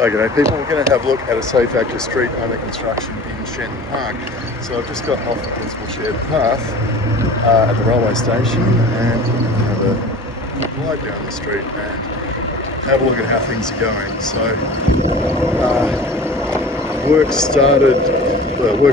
Okay, people, we're going to have a look at a safe active street under construction in Shenton Park. So I've just gotten off the principal shared path at the railway station, and have a ride down the street and have a look at how things are going. So work's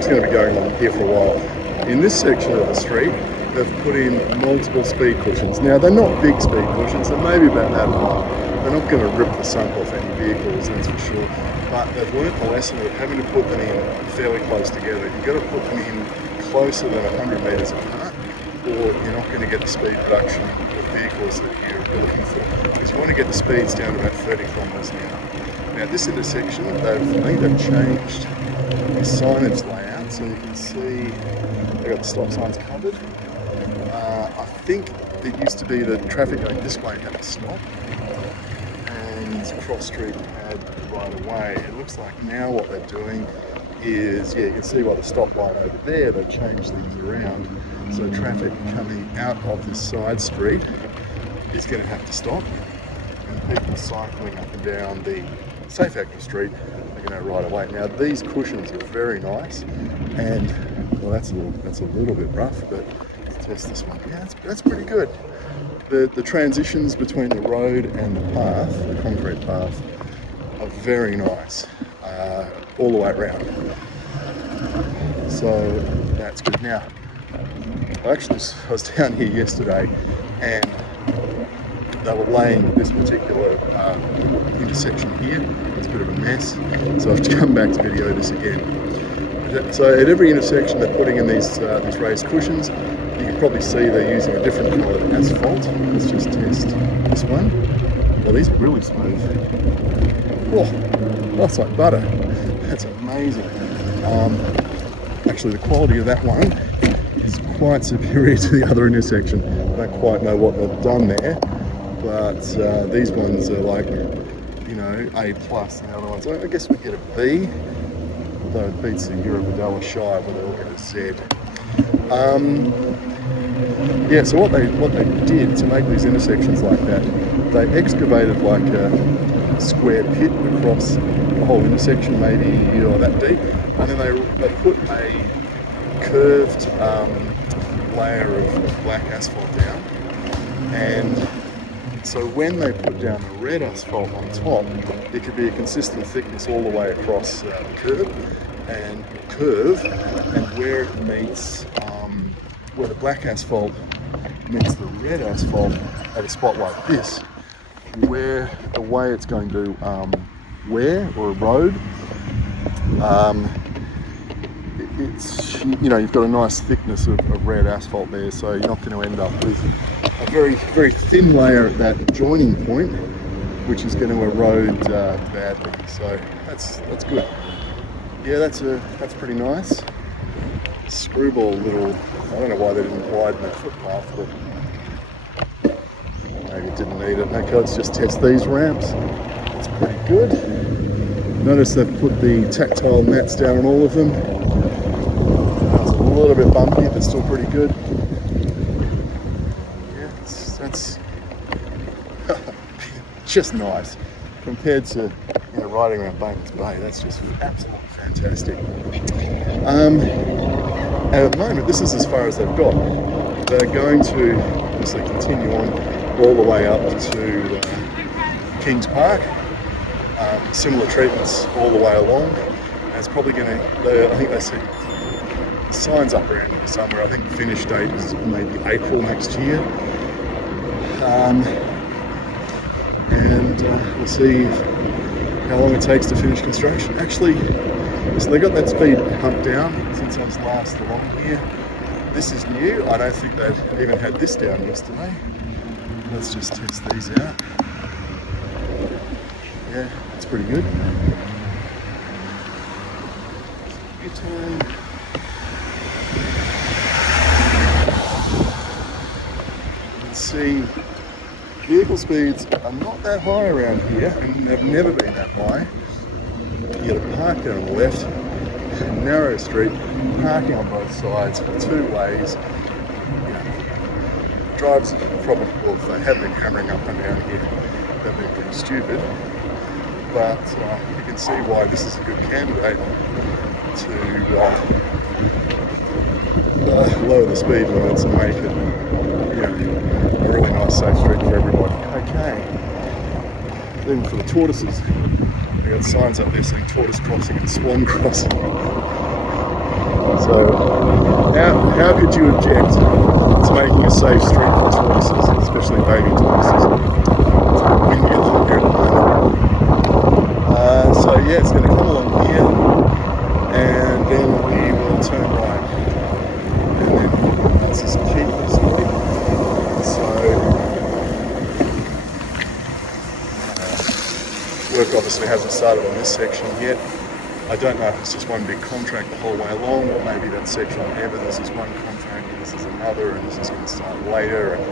going to be going on here for a while. In this section of the street, they've put in multiple speed cushions. Now, they're not big speed cushions, they're maybe about that high. They're not going to rip the sump off any vehicles, that's for sure. But they've learnt the lesson of having to put them in fairly close together. You've got to put them in closer than 100 metres apart, or you're not going to get the speed reduction of vehicles that you're looking for. Because you want to get the speeds down to about 30 kilometres an hour. Now, this intersection, I think they've changed the signage layout, so you can see they've got the stop signs covered. I think it used to be that traffic going this way had to stop, and cross street had right away. It looks like now what they're doing is, you can see by the stoplight over there, they've changed things around. So traffic coming out of this side street is going to have to stop, and people cycling up and down the safe active street are going to right away. Now, these cushions are very nice, and well, that's a little bit rough, but let's test this one. Yeah, that's pretty good. The transitions between the road and the path, the concrete path, are very nice all the way around. So that's good. Now, I was down here yesterday, and they were laying this particular intersection here. It's a bit of a mess, so I've come back to video this again. So at every intersection they're putting in these raised cushions. You can probably see they're using a different coloured asphalt. Let's just test this one. Well, these are really smooth. Oh, that's like butter. That's amazing. Actually, the quality of that one is quite superior to the other intersection. I don't quite know what they've done there, but these ones are like, A+, and the other ones, I guess we get a B, although it beats the Eurobadella Shire where they'll get a Z. So what they did to make these intersections like that, they excavated like a square pit across the whole intersection, maybe that deep, and then they put a curved layer of black asphalt down, and so when they put down the red asphalt on top, it could be a consistent thickness all the way across the curve, and where it meets, where the black asphalt meets the red asphalt at a spot like this, where the way it's going to wear or erode, it's, you've got a nice thickness of red asphalt there, so you're not going to end up with a very, very thin layer at that joining point, which is going to erode badly. So that's good. Yeah, that's pretty nice. Screwball little, I don't know why they didn't widen that footpath, but maybe it didn't need it. Okay, let's just test these ramps. It's pretty good. Notice they've put the tactile mats down on all of them. It's a little bit bumpy, but still pretty good. Yeah, that's just nice compared to riding around Batemans Bay. That's just absolutely fantastic. And at the moment, this is as far as they've got. They're going to obviously continue on all the way up to Kings Park. Similar treatments all the way along. And it's probably going to, I think they said signs up around here somewhere. I think the finish date is maybe April next year. And we'll see how long it takes to finish construction. Actually, so they got that speed hump down since I was last along here. This is new. I don't think they'd even had this down yesterday. Let's just test these out. Yeah, it's pretty good. U-turn. You can see vehicle speeds are not that high around here, and they've never been that high. You got a park down on the left, a narrow street, parking on both sides, two ways. Drivers probably, well, if they have been hammering up and down here, they've been pretty stupid. but you can see why this is a good candidate to lower the speed limits and make it, a really nice safe street for everybody. Okay, even for the tortoises, we got signs up there saying tortoise crossing and swan crossing. So how could you object to making a safe street for tortoises, especially baby tortoises? It's a bit windy along here at the moment. So yeah, it's going to come along here, and then we will turn right, and then let's just keep this going. So work obviously hasn't started on this section yet. I don't know if it's just one big contract the whole way along, or maybe that section on Ever, this is one contract and this is another, and this is going to start later, and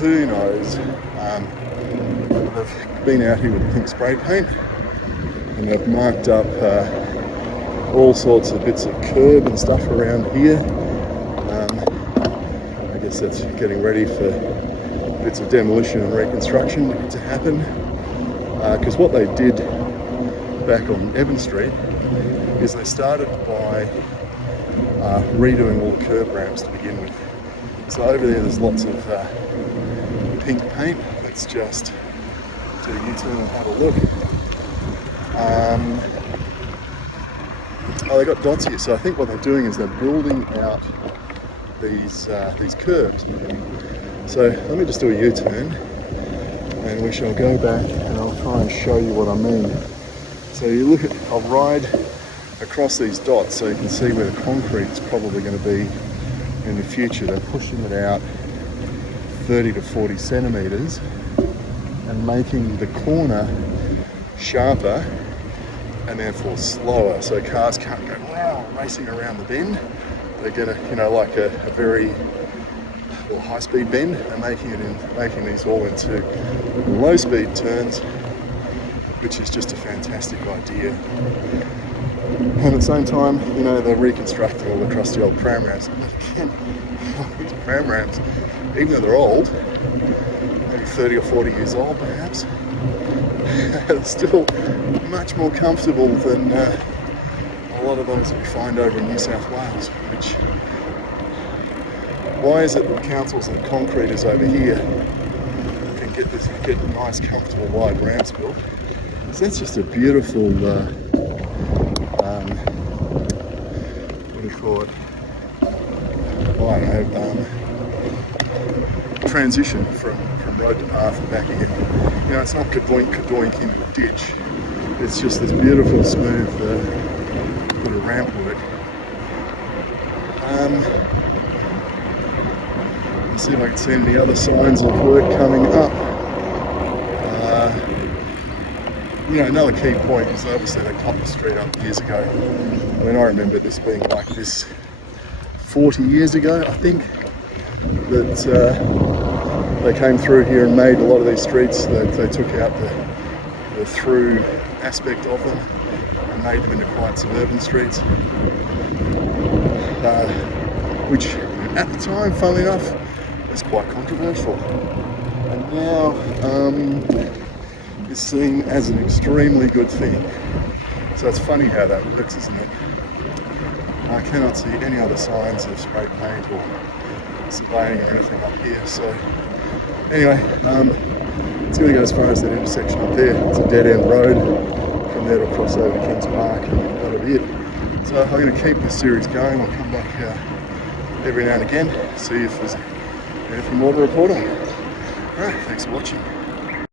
who knows. They've been out here with pink spray paint, and they've marked up all sorts of bits of curb and stuff around here. I guess that's getting ready for bits of demolition and reconstruction to happen, because what they did back on Evan Street is they started by redoing all the curb ramps to begin with. So over there's lots of pink paint. Let's just do a U-turn and have a look. Oh, they got dots here. So I think what they're doing is they're building out these curbs. So let me just do a U-turn, and we shall go back, and I'll try and show you what I mean. So you look at, I'll ride across these dots so you can see where the concrete is probably going to be in the future. They're pushing it out 30 to 40 centimetres and making the corner sharper and therefore slower, so cars can't go wow racing around the bend. They get a like a very high-speed bend. They're making these all into low-speed turns, which is just a fantastic idea. And at the same time, they're reconstructing all the crusty old pram ramps. Again, these pram ramps, even though they're old, maybe 30 or 40 years old perhaps, they're still much more comfortable than a lot of those that we find over in New South Wales. Why is it that councils and concrete is over here can get nice, comfortable, wide ramps built? So that's just a beautiful, what do you call it? Oh, I don't know, transition from road to path and back again. It's not kadoink into a ditch. It's just this beautiful, smooth bit of ramp work. Let's see if I can see any other signs of work coming up. Another key point is obviously they cut the street up years ago. I mean, I remember this being like this 40 years ago, I think, that they came through here and made a lot of these streets. They took out the through aspect of them and made them into quite suburban streets, which at the time, funnily enough, was quite controversial. And now is seen as an extremely good thing. So it's funny how that works, isn't it? I cannot see any other signs of spray paint or surveying or anything up here. So anyway, it's going to go as far as that intersection up there. It's a dead end road. From there to cross over to Kings Park, and that'll be it. So I'm going to keep this series going. I'll come back every now and again, see if there's anything more to report on. Alright, thanks for watching.